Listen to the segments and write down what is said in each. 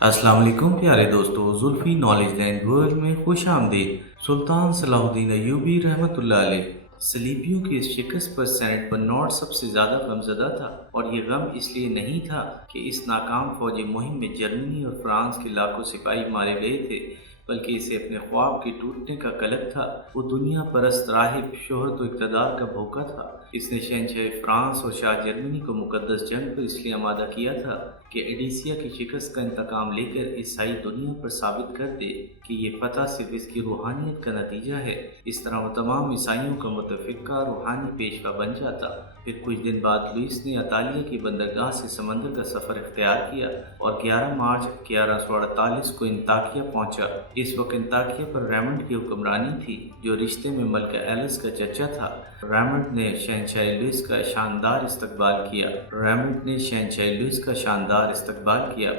السلام علیکم پیارے دوستو، زلفی نالج لینڈ ورلڈ میں خوش آمدید۔ سلطان صلاح الدین ایوبی رحمۃ اللہ علیہ صلیبیوں کی اس شکست پر سینٹ برنارڈ سب سے زیادہ غمزدہ تھا، اور یہ غم اس لیے نہیں تھا کہ اس ناکام فوجی مہم میں جرمنی اور فرانس کے لاکھوں سپاہی مارے گئے تھے، بلکہ اسے اپنے خواب کے ٹوٹنے کا قلق تھا۔ وہ دنیا پرست راہب، شہرت و اقتدار کا بھوکا تھا۔ اس نے شہنشاہ فرانس اور شاہ جرمنی کو مقدس جنگ پر اس لیے آمادہ کیا تھا کہ ایڈیسیا کی شکست کا انتقام لے کر عیسائی دنیا پر ثابت کر دے کہ یہ فتح صرف اس کی روحانیت کا نتیجہ ہے۔ اس طرح وہ تمام عیسائیوں کا متفقہ روحانی پیشوا بن جاتا۔ پھر کچھ دن بعد لوئس نے اطالیہ کی بندرگاہ سے سمندر کا سفر اختیار کیا اور 11 مارچ 1148 کو انطاکیہ پہنچا۔ اس وقت انطاکیہ پر ریمنڈ کی حکمرانی تھی، جو رشتے میں ملکہ ایلس کا چچا تھا۔ ریمنڈ نے شہنشاہ لوئس کا شاندار استقبال کیا۔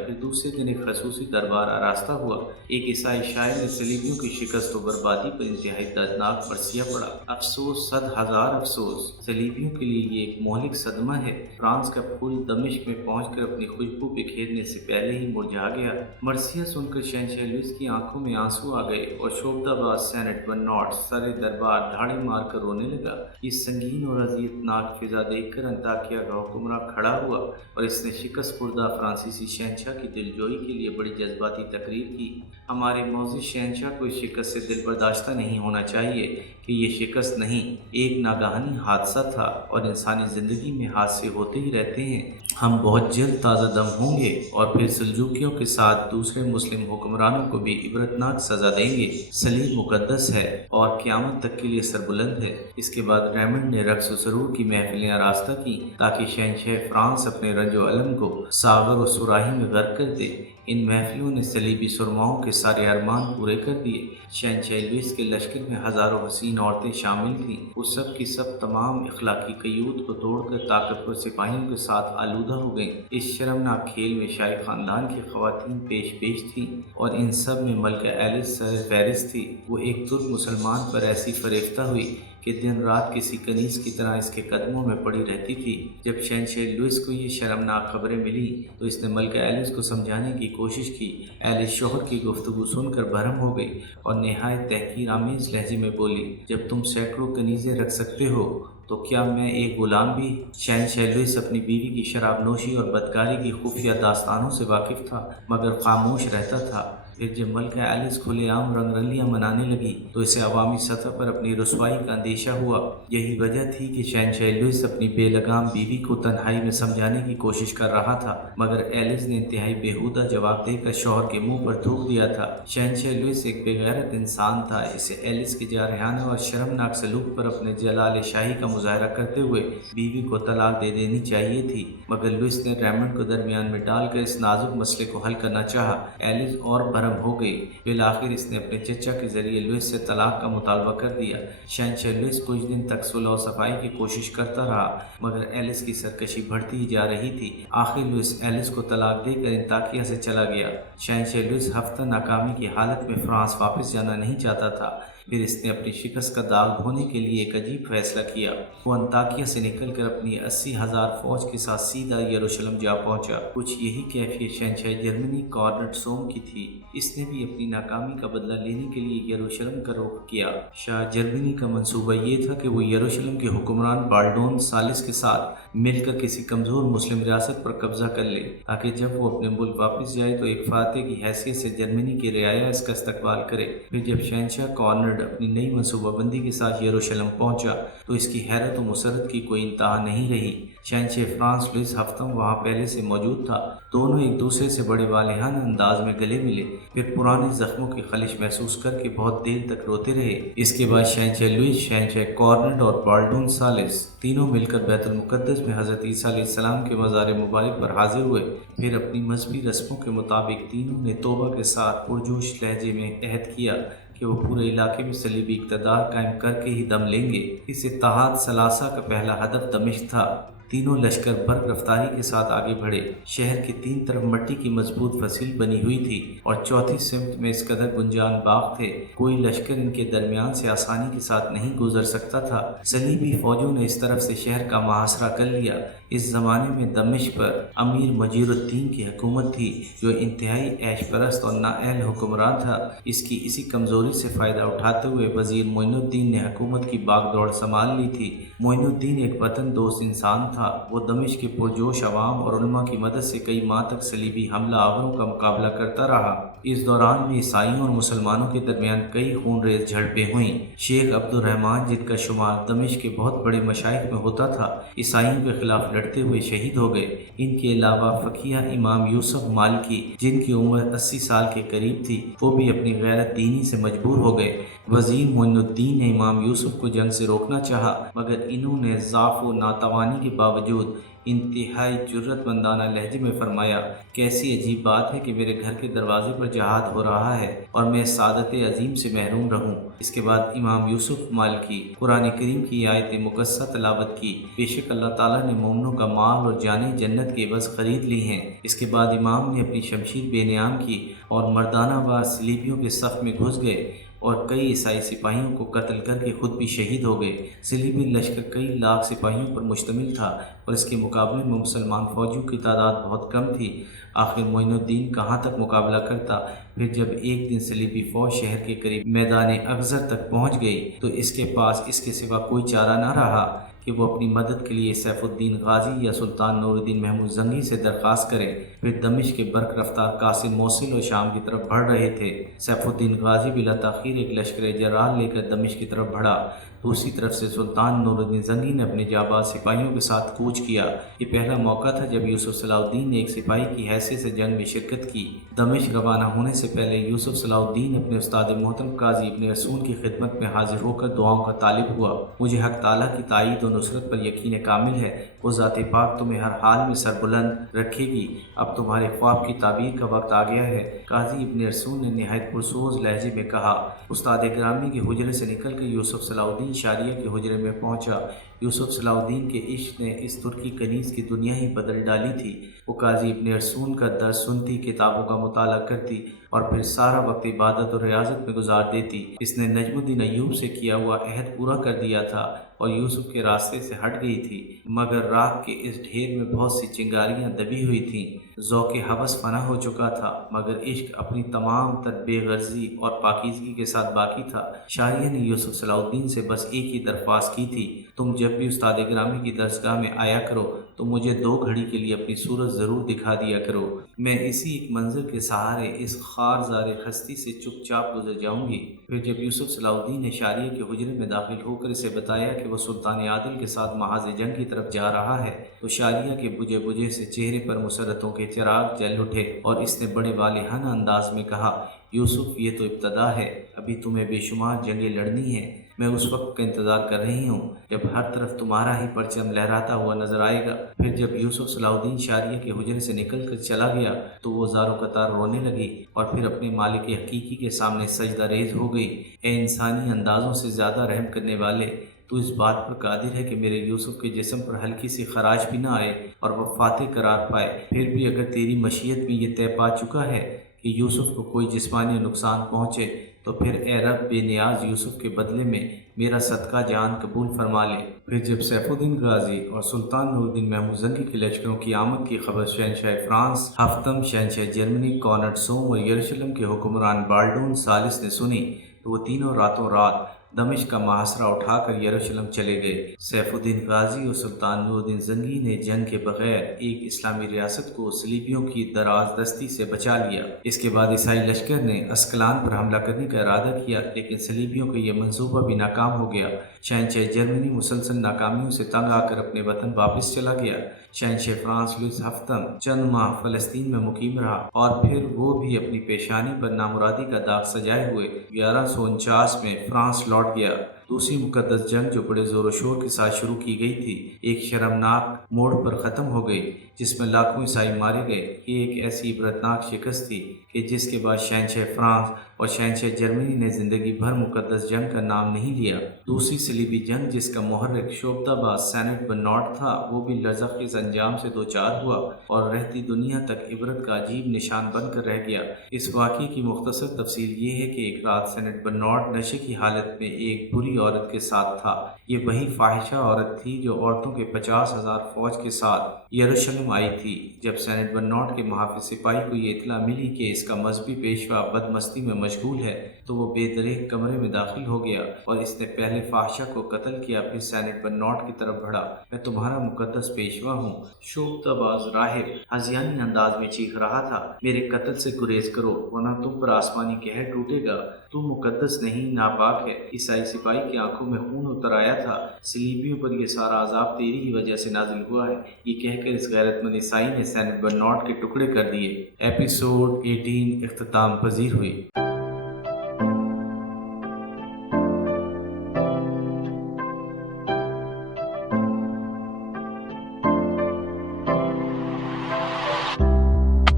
پھر دوسرے دن ایک خصوصی دربار آراستہ ہوا۔ ایک عیسائی شاعر نے صلیبیوں کی شکست و بربادی پر انتہائی دردناک مرثیہ پڑھا۔ افسوس، 100,000 افسوس! صلیبیوں کے لیے یہ ایک مہلک صدمہ ہے۔ فرانس کا پھول دمشق میں پہنچ کر اپنی خوشبو بکھیرنے سے پہلے ہی مرجھا گیا۔ مرثیہ سن کر شہنشاہ لوئس کی آنکھوں میں آنسو آ گئے اور شوبدہ باز سینٹ برنارڈ سر دربار دھاڑے مار کر رونے لگا۔ یہ سنگین اور اذیتناک فضا دیکھ کر انطاکیہ کا حکمراں کھڑا ہوا اور اس نے شکست خوردہ فرانسیسی شہنشاہ کی دلجوئی کے لیے بڑی جذباتی تقریر کی۔ ہمارے معزز شہنشاہ کو اس شکست سے دل برداشتہ نہیں ہونا چاہیے کہ یہ شکست نہیں، ایک ناگہانی حادثہ تھا، اور انسانی زندگی میں حادثے ہوتے ہی رہتے ہیں۔ ہم بہت جلد تازہ دم ہوں گے اور پھر سلجوکیوں کے ساتھ دوسرے مسلم حکمرانوں کو بھی عبرتناک سزا دیں گے۔ صلیب مقدس ہے اور قیامت تک کے لیے سربلند ہے۔ اس کے بعد ریمنڈ نے رقص و سرور کی محفلیں آراستہ کی تاکہ شہنشاہ فرانس اپنے رنج و الم کو ساغر و صراحی میں غرق کر دے۔ ان محفلوں نے صلیبی سرماؤں کے سارے ارمان پورے کر دیے۔ شہنشاہ لوئس کے لشکر میں ہزاروں حسین عورتیں شامل تھیں۔ وہ سب کی سب تمام اخلاقی قیود کو توڑ کر طاقتور سپاہیوں کے ساتھ آلودہ ہو گئیں۔ اس شرمناک کھیل میں شاہی خاندان کی خواتین پیش تھیں، اور ان سب میں ملکہ ایلس سر فہرست تھی۔ وہ ایک ترک مسلمان پر ایسی فریفتہ ہوئی کہ دن رات کسی کنیز کی طرح اس کے قدموں میں پڑی رہتی تھی۔ جب شہنشاہ لوئس کو یہ شرمناک خبریں ملیں تو اس نے ملکہ ایلس کو سمجھانے کی کوشش کی۔ ایلس شوہر کی گفتگو سن کر برہم ہو گئی اور نہایت تحقیر آمیز لہجے میں بولی، جب تم سینکڑوں کنیزیں رکھ سکتے ہو تو کیا میں ایک غلام بھی؟ شہنشاہ لوئس اپنی بیوی کی شراب نوشی اور بدکاری کی خفیہ داستانوں سے واقف تھا، مگر خاموش رہتا تھا۔ پھر جب ملکہ ایلس کھلے عام رنگ رلیاں منانے لگی تو اسے عوامی سطح پر اپنی رسوائی کا اندیشہ ہوا۔ یہی وجہ تھی کہ شہنشاہ لوئس اپنی بے لگام بیوی کو تنہائی میں سمجھانے کی کوشش کر رہا تھا، مگر ایلس نے انتہائی بیہودہ جواب دے کر شوہر کے منہ پر تھوک دیا تھا۔ شہنشاہ لوئس ایک بے غیرت انسان تھا۔ اسے ایلس کے جارحانہ اور شرمناک سلوک پر اپنے جلال شاہی کا مظاہرہ کرتے ہوئے بیوی کو طلاق دے دینی چاہیے تھی، مگر لوئس نے ریمنڈ کو درمیان میں ڈال کر اس نازک مسئلے کو حل کرنا چاہا۔ ایلس اور برہم ہو گئی۔ بالآخر اس نے اپنے چچا کے ذریعے لوئس سے طلاق کا مطالبہ کر دیا۔ شہنشاہ لوئس کچھ دن تک صلح و صفائی کی کوشش کرتا رہا، مگر ایلس کی سرکشی بڑھتی ہی جا رہی تھی۔ آخر لوئس ایلس کو طلاق دے کر انطاکیہ سے چلا گیا۔ شہنشاہ لوئس ہفتہ ناکامی کی حالت میں فرانس واپس جانا نہیں چاہتا تھا۔ پھر اس نے اپنی شکست کا داغ دھونے کے لیے ایک عجیب فیصلہ کیا۔ وہ انطاکیہ سے نکل کر اپنی 80,000 فوج کے ساتھ سیدھا یروشلم جا پہنچا۔ کچھ یہی کیفیت شہنشاہ جرمنی کارنٹ سوم کی تھی۔ اس نے بھی اپنی ناکامی کا بدلہ لینے کے لیے یروشلم کا رخ کیا۔ شاہ جرمنی کا منصوبہ یہ تھا کہ وہ یروشلم کے حکمران بالڈون ثالث کے ساتھ مل کر کسی کمزور مسلم ریاست پر قبضہ کر لے، تاکہ جب وہ اپنے ملک واپس جائے تو ایک فاتح کی حیثیت سے جرمنی کی رعایا اس کا استقبال کرے۔ پھر جب شہنشاہ کارنٹ اپنی نئی منصوبہ بندی کے ساتھ یروشلم پہنچا تو اس کی حیرت و مسرت کی کوئی انتہا نہیں رہی۔ شہنشاہ فرانس لوئس ہفتوں وہاں پہلے سے موجود تھا۔ دونوں ایک دوسرے سے بڑے والہانہ انداز میں گلے ملے، پھر پرانے زخموں کی خلش محسوس کر کے بہت دیر تک روتے رہے۔ اس کے بعد شہنشاہ لوئس، شہنشاہ کارنٹ اور بالڈون ثالث تینوں مل کر بیت المقدس میں حضرت عیسیٰ علیہ السلام کے مزار مبارک پر حاضر ہوئے۔ پھر اپنی مذہبی رسموں کے مطابق تینوں نے توبہ کے ساتھ پرجوش لہجے میں عہد کیا کہ وہ پورے علاقے میں صلیبی اقتدار قائم کر کے ہی دم لیں گے۔ اس اتحاد ثلاثہ کا پہلا ہدف دمشق تھا۔ तीनों लश्कर बर्क रफ्तारी के साथ आगे बढ़े। शहर के 3 तरफ मिट्टी की मजबूत फसील बनी हुई थी और चौथी सिमत में इस कदर गुंजान बाग थे, कोई लश्कर इनके दरमियान से आसानी के साथ नहीं गुजर सकता था। सलीबी फौजों ने इस तरफ से शहर का मुहासरा कर लिया। इस ज़माने में दमिश्क पर अमीर मजीरुद्दीन की हुकूमत थी, जो इंतहाई ऐश परस्त और नाअहल हुक्मरान था। इसकी इसी कमज़ोरी से फ़ायदा उठाते हुए वज़ीर मोइनुद्दीन ने हुकूमत की बागडोर संभाल ली थी। मोइनुद्दीन एक वतन दोस्त इंसान था। वो दमिश्क के पुरजोश अवाम और उलमा की मदद से कई माह तक सलीबी हमला आवरों का मुकाबला करता रहा। इस दौरान में ईसाइयों और मुसलमानों के दरमियान कई खूनरेज़ झड़पें हुईं। शेख अब्दुर्रहमान, जिनका शुमार दमिश्क के बहुत बड़े मशाइख में होता था, ईसाइयों के खिलाफ लड़ते हुए शहीद हो गए। इनके अलावा फ़कीह इमाम यूसुफ मालिकी, जिनकी उम्र 80 साल के करीब थी, वो भी अपनी गैरत दीनी से मजबूर हो गए। वज़ीर मोइनुद्दीन ने इमाम यूसुफ को जंग से रोकना चाहा, मगर इन्होंने ज़ाफ़ व नातवानी के बावजूद इंतहाई जुर्रतमंदाना लहजे में फरमाया, कैसी अजीब बात है कि मेरे घर के दरवाजे पर जहाद हो रहा है और मैं सादत अजीम से महरूम रहूं। इसके बाद इमाम यूसुफ मालिकी कुरान करीम की आयत मुकस्सा तलावत की, बेशक अल्लाह ताला ने मोमिनों का माल और जाने जन्नत के एवज़ खरीद ली हैं। इसके बाद इमाम ने अपनी शमशीर बेनियाम की और मर्दाना व सलीबियों के सफ़ में घुस गए और कई ईसाई सिपाहियों को कत्ल करके खुद भी शहीद हो गए। सलीबी लश्कर कई लाख सिपाहियों पर मुश्तमिल था और इसके मुकाबले में मुसलमान फौजियों की तादाद बहुत कम थी। आखिर मोइनुद्दीन कहाँ तक मुकाबला करता। फिर जब एक दिन सलीबी फौज शहर के करीब मैदान अगज़र तक पहुँच गई तो इसके पास इसके सिवा कोई चारा न रहा कि वो अपनी मदद के लिए सैफुद्दीन गाजी या सुल्तान नूरुद्दीन महमूद जंगी से दरख्वास्त करे। फिर दमिश्क के बर्क रफ्तार कासिम मोसिल और शाम की तरफ बढ़ रहे थे। सैफुद्दीन गाजी बिला ताख़ीर एक लश्कर जरार लेकर दमिश्क की तरफ बढ़ा। दूसरी तरफ से सुल्तान नूरुद्दीन जंगी ने अपने जाबाज सिपाहियों के साथ कूच किया। ये पहला मौका था जब यूसुफ सलाहुद्दीन ने एक सिपाही की हैसियत से जंग में शिरकत की। दमिश्क रवाना होने से पहले यूसुफ सलाहुद्दीन अपने उस्ताद मोहतरम काजी इब्न रसूल की खिदमत में हाजिर होकर दुआओं का तालिब हुआ। मुझे हक ताला की ताईद और नुसरत पर यकीन कामिल है, वो ज़ात पाक तुम्हें हर हाल में सरबुलंद रखेगी। अब तुम्हारे ख्वाब की ताबीर का वक्त आ गया है। काजी इब्न रसूल ने नहायत पुरसोज लहजे में कहा। उस्ताद ग्रामी के हुजरे से निकल कर यूसुफ सलाहुद्दीन शारिया के हुजरे में पहुंचा। यूसुफ सलाहुद्दीन के इश्क ने इस तुर्की कनीज़ की दुनिया ही बदल डाली थी। वो काजी इब्न रसूल का दर्स सुनती, किताबों का मुताला करती और फिर सारा वक्त इबादत और रियाजत में गुजार देती। इसने नजमुद्दीन अय्यूब से किया हुआ अहद पूरा कर दिया था और यूसुफ के रास्ते से हट गई थी, मगर रात के इस ढेर में बहुत सी चिंगारियां दबी हुई थीं। ज़ौक़ हवस फना हो चुका था, मगर इश्क अपनी तमाम तर बेगर्जी और पाकीज़गी के साथ बाकी था। शारिया ने यूसुफ सलाहुद्दीन से बस एक ही दरख्वास्त की थी, तुम जब भी उस्ताद ग्रामी की दरसगाह में आया करो तो मुझे 2 घड़ी के लिए अपनी सूरत ज़रूर दिखा दिया करो। मैं इसी एक मंज़र के सहारे इस खारज़ारे हस्ती से चुपचाप गुजर जाऊंगी। फिर जब यूसुफ सलाहुद्दीन ने शारिया के हुजरे में दाखिल होकर इसे बताया कि वो सुल्तान आदिल के साथ महाज़ जंग की तरफ जा रहा है, तो शारिया के बुझे बुझे से चेहरे पर मुसरतों के चिराग जल उठे और इसने बड़े वालिहाना अंदाज में कहा, यूसुफ ये तो इब्तदा है, अभी तुम्हें बेशुमार जंगें लड़नी हैं। मैं उस वक्त का इंतज़ार कर रही हूँ जब हर तरफ तुम्हारा ही परचम लहराता हुआ नजर आएगा। फिर जब यूसुफ सलाहुद्दीन शारिया के हुजरे से निकल कर चला गया तो वो ज़ारो कतार रोने लगी और फिर अपने मालिक हकीकी के सामने सजदा रेज़ हो गई। ए इंसानी अंदाज़ों से ज़्यादा रहम करने वाले, तो इस बात पर कादिर है कि मेरे यूसुफ के जिस्म पर हल्की सी खराश भी ना आए और वह फातिह करार पाए। फिर भी अगर तेरी मशीयत में ये तय पा चुका है कि यूसुफ को कोई जिस्मानी नुकसान पहुँचे, तो फिर ए रब बेनियाज यूसुफ के बदले में मेरा सदका जान कबूल फरमा ले। फिर जब सैफुद्दीन गाजी और सुल्तान नूरुद्दीन महमूद जंगी के लश्करों की आमद की खबर शहनशाह फ्रांस, हफ्तम शहनशाह जर्मनी, कॉनट सोम और यरूशलेम के हुक्मरान बाल्डून सालिस ने सुनी, तो वो तीनों रातों रात दमिश्क का मुहासरा उठाकर यरूशलेम चले गए। सैफुद्दीन गाजी और सुल्तान नूरुद्दीन जंगी ने जंग के बगैर एक इस्लामी रियासत को सलीबियों की दराज दस्ती से बचा लिया। इसके बाद ईसाई लश्कर ने अस्कलान पर हमला करने का इरादा किया, लेकिन सलीबियों का यह मंसूबा भी नाकाम हो गया। शहनशाह जर्मनी मुसलसल नाकामियों से तंग आकर अपने वतन वापस चला गया। शहनशाह फ्रांस लुइस हफ्तम चंद माह फ़लस्तीन में मुकीम रहा और फिर वो भी अपनी पेशानी पर नामुरादी का दाग सजाए हुए 1149 में फ्रांस लौट गया। दूसरी मुकद्दस जंग जो बड़े ज़ोर व शोर के साथ शुरू की गई थी एक शर्मनाक मोड़ पर ख़त्म हो गई जिसमें लाखों ईसाई मारे गए। ये एक ऐसी इबरतनाक शिकस्त थी कि जिसके बाद शहंशाह फ्रांस और शहंशाह जर्मनी ने ज़िंदगी भर मुकद्दस जंग का नाम नहीं लिया। दूसरी सलीबी जंग जिसका मुहर्रिक शोबदाबाज सेनेट बर्नार्ड था वो भी लज़्ज़ख़ेज़ अंजाम से दो चार हुआ और रहती दुनिया तक इबरत का अजीब निशान बनकर रह गया। इस वाक़ये की मुख्तसर तफसील ये है कि एक रात सेनेट बर्नार्ड नशे की हालत में एक बुरी औरत के साथ था। ये वही फाहिशा औरत थी जो औरतों के 50,000 फौज के साथ यरूशलेम आई थी। जब सेनेट बर्नार्ड के मुहाफ़िज़ सिपाही को ये इत्तला मिली कि इसका मजहबी पेशवा बदमस्ती में मशगूल है तो वो बेदरेक कमरे में दाखिल हो गया और इसने पहले फाहिशा को कत्ल किया, फिर सेनेट बर्नार्ड की तरफ बढ़ा। मैं तुम्हारा मुकद्दस पेशवा हूँ, शोबताबाज राहिब हज़ियानी अंदाज में चीख रहा था। मेरे कत्ल से गुरेज करो वरना तुम पर आसमानी कहर टूटेगा। तुम मुकद्दस नहीं, नापाक है। ईसाई सिपाही की आंखों में खून उतर आया था। सलीबियों पर यह सारा अजाब तेरी ही वजह से नाजिल हुआ है, ये कहकर इस गैरतमंद ईसाई ने सेनेट बर्नार्ड के टुकड़े कर दिए। एपिसोड 18 इख्तिताम पजीर हुई।